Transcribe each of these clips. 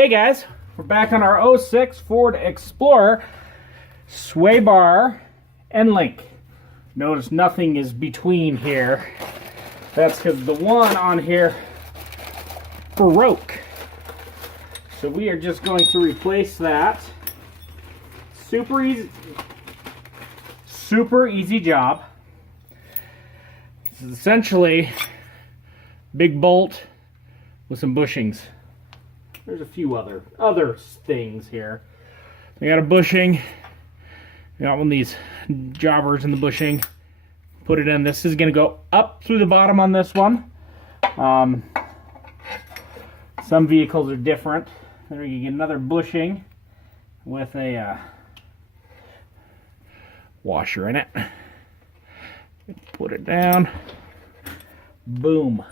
Hey guys, we're back on our '06 Ford Explorer sway bar and link. Notice nothing is between here. That's because the one on here broke. So we are just going to replace that. Super easy job. This is essentially big bolt with some bushings. There's a few other things here. We got a bushing. We got one of these jobbers in the bushing. Put it in. This is going to go up through the bottom on this one. Some vehicles are different. Then we can get another bushing with a washer in it. Put it down. Boom.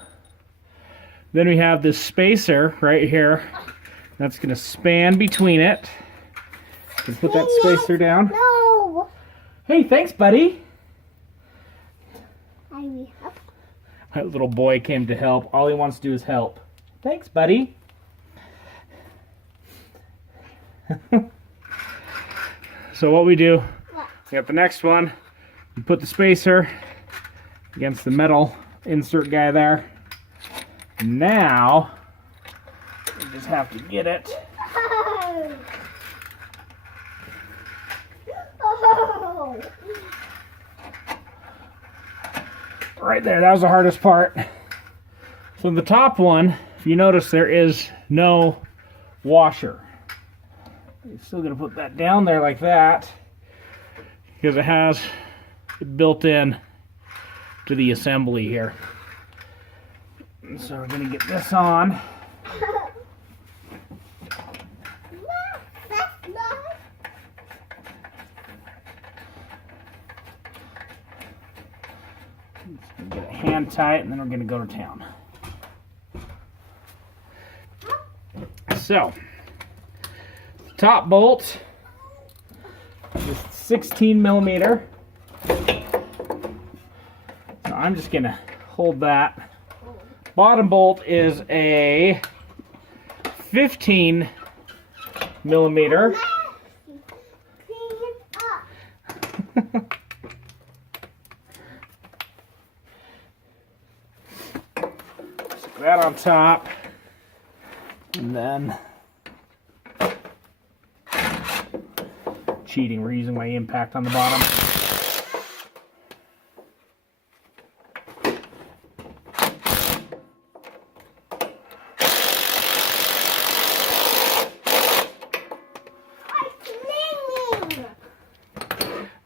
Then we have this spacer right here. That's going to span between it. You put that spacer down. No. Hey, thanks, buddy. I will help. That little boy came to help. All he wants to do is help. Thanks, buddy. So what we do, we got the next one. You put the spacer against the metal insert guy there. Now, we just have to get it. Oh. Right there, that was the hardest part. So the top one, if you notice, there is no washer. You're still going to put that down there like that because it has it built in to the assembly here. So we're going to get this on. Get it hand tight, and then we're going to go to town. So, top bolt is 16 millimeter. So I'm just going to hold that. Bottom bolt is a 15 millimeter. Stick that on top, and then cheating, we're using my impact on the bottom.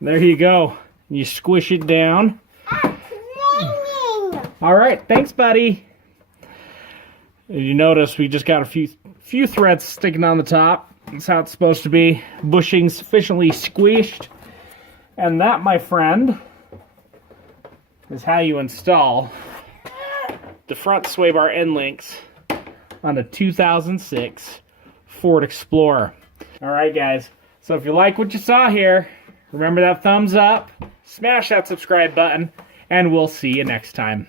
There you go. You squish it down. All right, thanks, buddy. You notice we just got a few threads sticking on the top. That's how it's supposed to be. Bushing sufficiently squished. And that, my friend, is how you install the front sway bar end links on a 2006 Ford Explorer. All right, guys. So if you like what you saw here, remember that thumbs up, smash that subscribe button, and we'll see you next time.